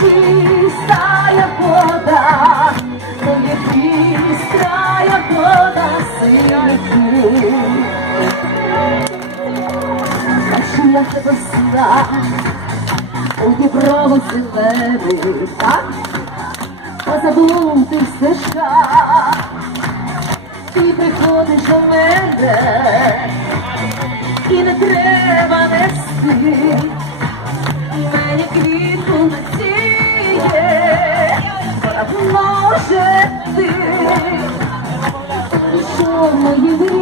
чистая вода, не быстрая вода сыны. Хочу я тебе сна, у Дніпрову зелений, так? Позабув ти все шлях, ти приходиш до мене, і не треба нести. Ти, що мої